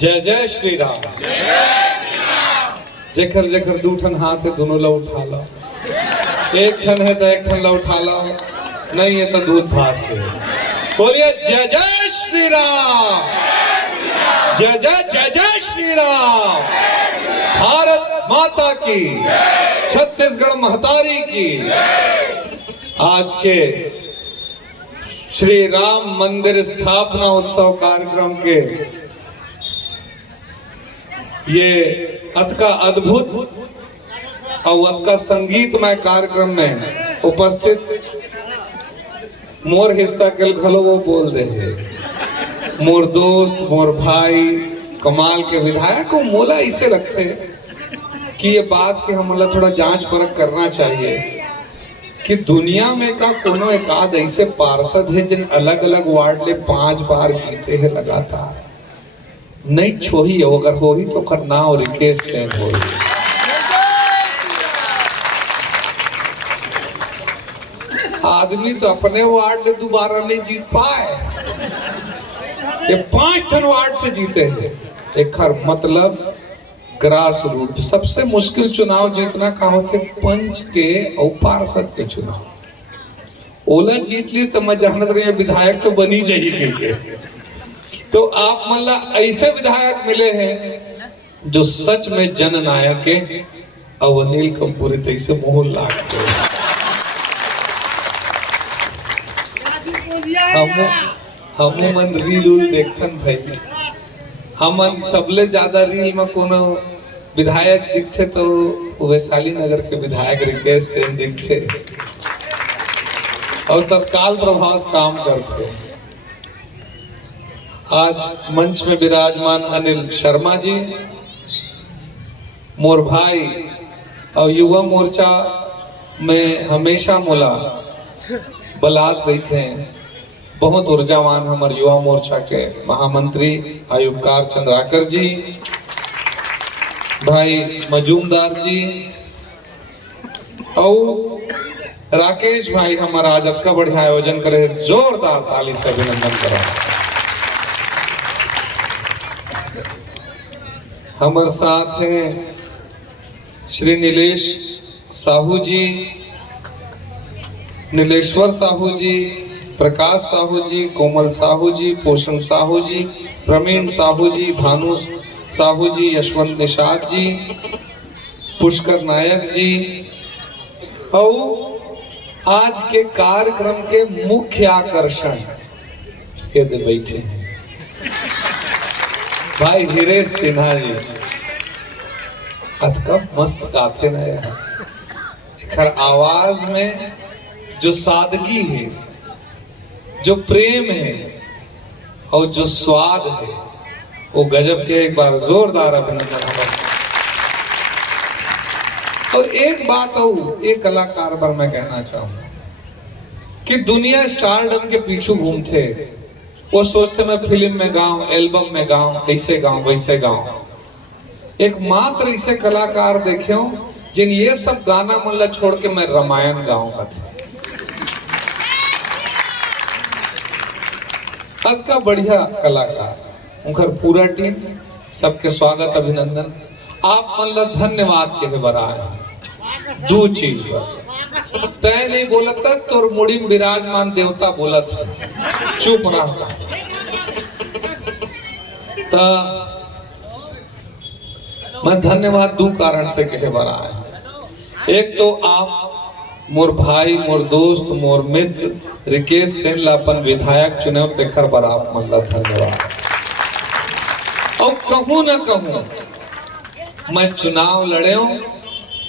जय जय श्री राम। जेखर जेखर दू ठन हाथ है दोनों ला उठा लो, एक ठन है तो एक ठन ला उठा लो, नहीं है तो दूध भात है। बोलिए जय जय श्री राम, जय जय जय जय श्री राम। भारत माता की, छत्तीसगढ़ महतारी की। आज के श्री राम मंदिर स्थापना उत्सव कार्यक्रम के ये अतका अद्भुत और अतका संगीतमय कार्यक्रम में उपस्थित मोर हिस्सा के घलो वो बोल दे है। मोर दोस्त मोर भाई कमाल के विधायक को मोला इसे लगते कि ये बात के हम थोड़ा जांच परख करना चाहिए कि दुनिया में का कोनो एक आध ऐसे पार्षद है जिन अलग अलग वार्ड ले 5 बार जीते हैं लगातार। नहीं छोही हो, अगर हो ही तो कर नाम रिकेश सेन हो। आदमी तो अपने वार्ड में दोबारा नहीं जीत पाए, ये 5 ठन वार्ड से जीते हैं। एक मतलब ग्रास रूट सबसे मुश्किल चुनाव जीतना का होते पंच के और पार्षद के चुनाव। ओला जीत ली तो मैं जानत रही विधायक तो बनी जाइए। तो आप मतलब ऐसे विधायक मिले हैं जो सच में जननायक है और अनिल कपूर तैसे मोह लागते। हम मन रील उल देखथन भाई, हमन सबले ज्यादा रील में कोनो विधायक दिखते तो वैशाली नगर के विधायक रिकेश सेन दिखते और तत्काल प्रभाव से काम करते। आज मंच में विराजमान अनिल शर्मा जी मोर भाई और युवा मोर्चा में हमेशा मोला बलात् गई थे। बहुत ऊर्जावान हमारे युवा मोर्चा के महामंत्री आयुबकार चंद्राकर जी, भाई मजूमदार जी और राकेश भाई हमारा आज का बढ़िया आयोजन करे, जोरदार ताली से अभिनंदन करा। हमारे साथ हैं श्री नीलेश साहू जी, नीलेश्वर साहू जी, प्रकाश साहू जी, कोमल साहू जी, पोषण साहू जी, प्रवीण साहू जी, भानु साहू जी, यशवंत निषाद जी, पुष्कर नायक जी और आज के कार्यक्रम के मुख्य आकर्षण ये बैठे हैं भाई हिरेश सिन्हा जी। अतका मस्त गाते ना यार, आवाज में जो सादगी है, जो प्रेम है और जो स्वाद है वो गजब के। एक बार जोरदार अभिनंदन हमारा। और एक बात और एक कलाकार पर मैं कहना चाहूँ कि दुनिया स्टारडम के पीछे घूमते, वो सोचते मैं फिल्म में गाऊं, एल्बम में गाऊं, ऐसे गाऊं वैसे गाऊं। एक मात्र ऐसे कलाकार देखे हो जिन ये सब गाना मतलब छोड़ के मैं रामायण गाऊंगा थे। आज का बढ़िया कलाकार उनका पूरा टीम सबके स्वागत अभिनंदन। आप मतलब धन्यवाद के बराए। दो चीज तय नहीं बोलत तो मुड़ी विराजमान देवता बोलत है, चुप रहा। मैं धन्यवाद दो कारण से कहे बराए। एक तो आप मोर भाई मोर दोस्त मोर मित्र रिकेश सेन ला अपन विधायक चुने तेखर पर आप मतलब धन्यवाद। और कहूँ ना कहूँ मैं चुनाव लड़े हूँ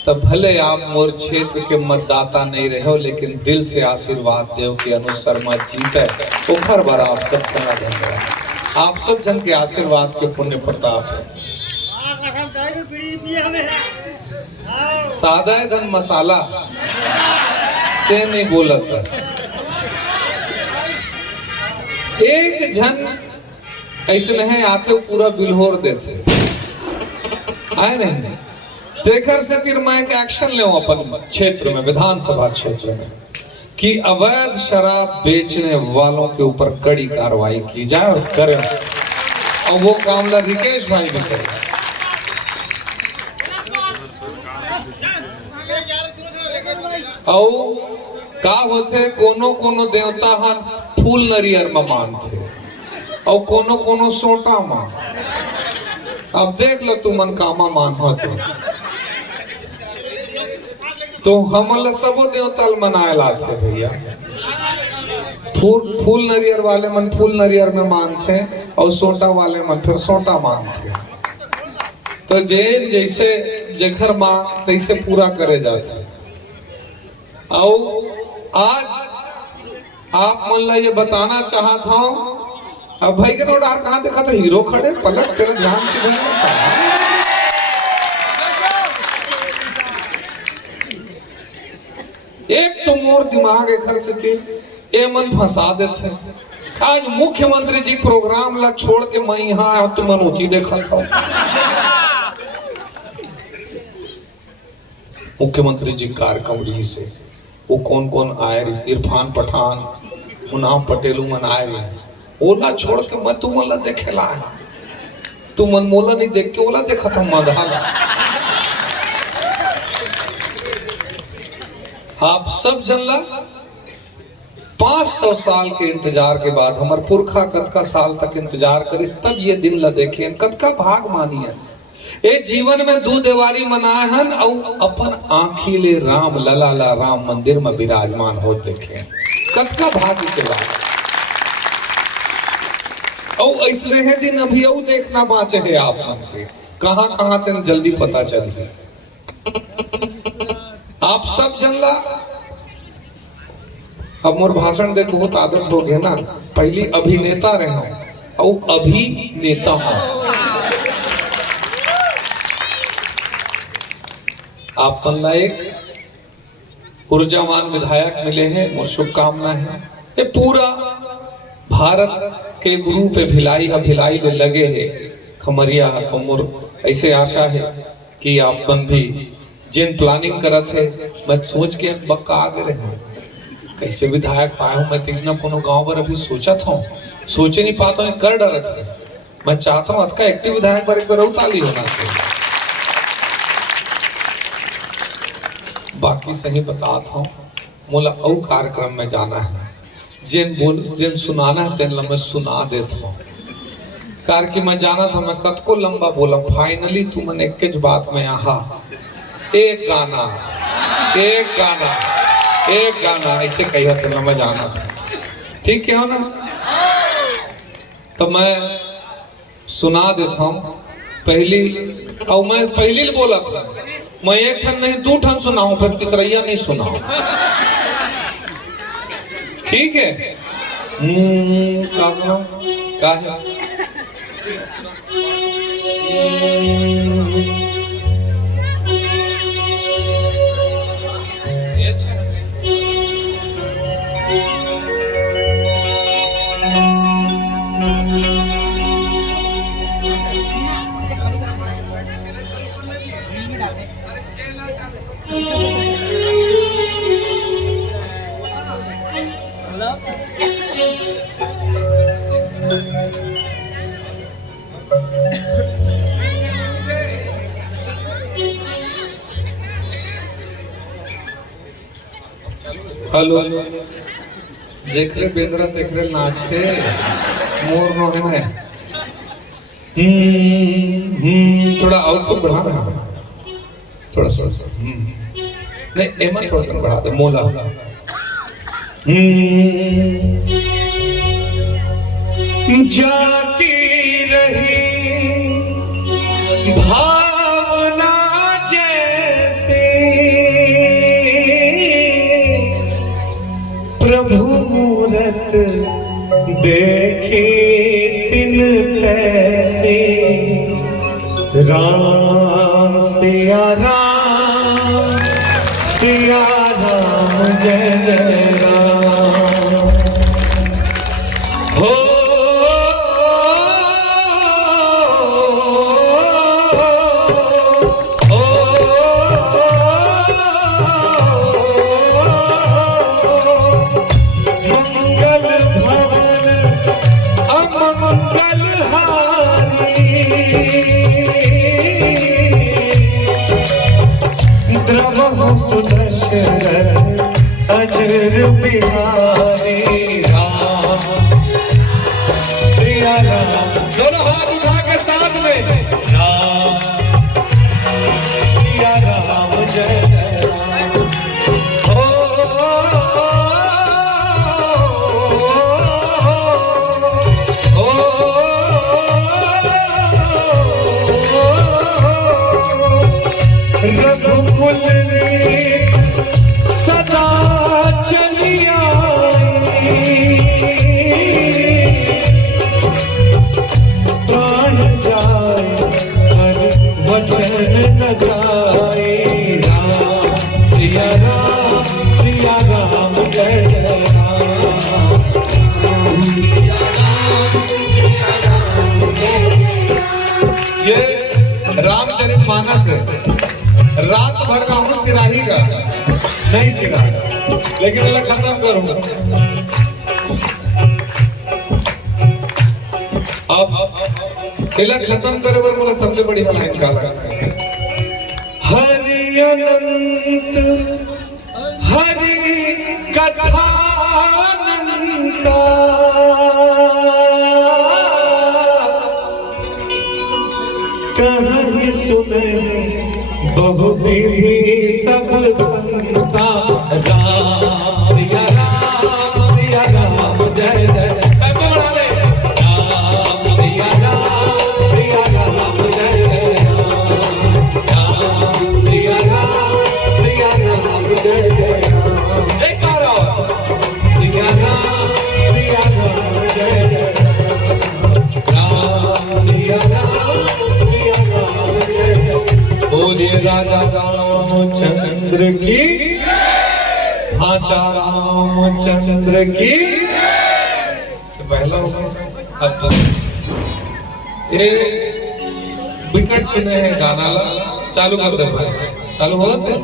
तब भले आप मोर क्षेत्र के मतदाता नहीं रहे हो, लेकिन दिल से आशीर्वाद देव कि अनुज शर्मा जीते। ओखर बार आप सब चला धन्यवाद। आप सब जन के आशीर्वाद के पुण्य प्रताप है। सादा धन मसाला ते नहीं बोलत बस। एक जन ऐसे नहीं आते पूरा बिल्होर देते आए नहीं। देकर से तीर मैं के एक्शन ले अपन क्षेत्र में, विधानसभा क्षेत्र में, कि अवैध शराब बेचने वालों के ऊपर कड़ी कार्रवाई की जाए और करें। और वो काम ला रिकेश भाई भी करे। और का होते कोनो कोनो देवता हन फूल नरियर में मानते और कोनो कोनो सोटा मां। अब देख लो तू मन कामा मान होते तो हमल सबो देवता मनाए लाते भैया। फूल नरियर वाले मन फूल नरियर में मानते और सोटा वाले मन फिर सोटा मानते। तो जैन जैसे जेखर मांग तैसे पूरा करे जाते। और आज आप मन ला ये बताना चाहता हूँ, अब भाई के नोडार कहाँ देखा तो हीरो खड़े पलक तेरा ध्यान की भैया। एक तो मोर दिमाग एक घर से तीर ए मन फंसा देते। आज मुख्यमंत्री जी प्रोग्राम ला छोड़ के मैं यहाँ आया तो मन होती देखा था। मुख्यमंत्री जी कार्यक्रम रही से वो कौन कौन आए रही, इरफान पठान मुनाम पटेलू मन आए रही। ओला छोड़ के मैं तुम ओला देखे ला, तू मन मोला नहीं देख के ओला देखा था मधाला। आप सब जनला 500 साल के इंतजार के बाद हमार पुरखा कतका साल तक इंतजार करी तब ये दिन ला देखे कतका भाग मानियन। ए जीवन में 2 देवारी मनाए हन और अपन आँखी ले राम लला ला राम मंदिर में विराजमान हो देखे कतका भाग्य के बाद। और ऐसने है दिन अभी और देखना बाँचे है आप मन के कहाँ कहाँ तेन जल्दी पता चल जाए। आप सब जनला अब मोर भाषण देख बहुत आदत हो गया ना, पहली अभिनेता रहे और अभी नेता हूं। आप मन ला एक ऊर्जावान विधायक मिले हैं, मोर शुभकामना है। ये पूरा भारत के गुरु पे भिलाई ले लगे है खमरिया। तो मोर ऐसे आशा है कि आप मन भी जिन प्लानिंग करत है मैं सोच के बक्का आगे रहे कैसे विधायक पाया हूँ। मैं तीसना कोनो गांव पर अभी सोचत हूँ, सोचे नहीं पाता हूँ कर डरत है। मैं चाहता हूँ अतका एक्टिव विधायक पर एक बार ताली होना चाहिए। बाकी सही बताता हूँ मोला और कार्यक्रम में जाना है, जिन सुनाना है तेन मैं सुना देता हूँ। कार की मैं जाना था मैं कतको लंबा बोला, फाइनली तू मन एक बात में यहाँ एक गाना ऐसे कही थे ना मैं जाना था। ठीक है हो ना, तो मैं सुना देता हूँ पहली। और मैं पहली बोला था मैं एक ठन नहीं 2 ठन सुनाऊं फिर तीसरा नहीं सुनाऊं। ठीक है का है हेलो जेखरे बेदरा तेखरे नाचते मोर नो है ना। थोड़ा आउटपुट बढ़ा रहा थोड़ा सा नहीं एमा थोड़ा सा बढ़ा दे मोला। जाती रही भावना जैसे प्रभु मूरत देखे तिन तैसे। राम सिया राम जय जय राम। हो मंगल भवन अमंगल हारी बिहारी राम सिया राम। दोनों हाथ उठा के साथ में राम सिया राम जय जय राम। हो रघुकुल सदा चली आई, प्राण जाए हर वचन न जाए। राम सिया राम जय जय राम। ये रामचरितमानस है। रात भर का हूँ सिराही का नहीं सिरा, लेकिन अल्लाह खत्म करूंगा। अब तिलक खत्म करे पर मुझे सबसे बड़ी लाइन का हरि अनंत हरि कथा अनंता, कहीं सुने बहुविधि सब संता। राम सिया राम जय जय। राम सिया राम जय जय राम। राम सिया राम जय जय राम। एक बार और सिया राम जय जय राम। सिया राम जय जय। बोलिए राजा रामचंद्र की, आचा रामचंद्र की। तो पहला होगा अब तो ये विकट सुने हैं गाना ला चालू कर दे। चालू हो रहा है।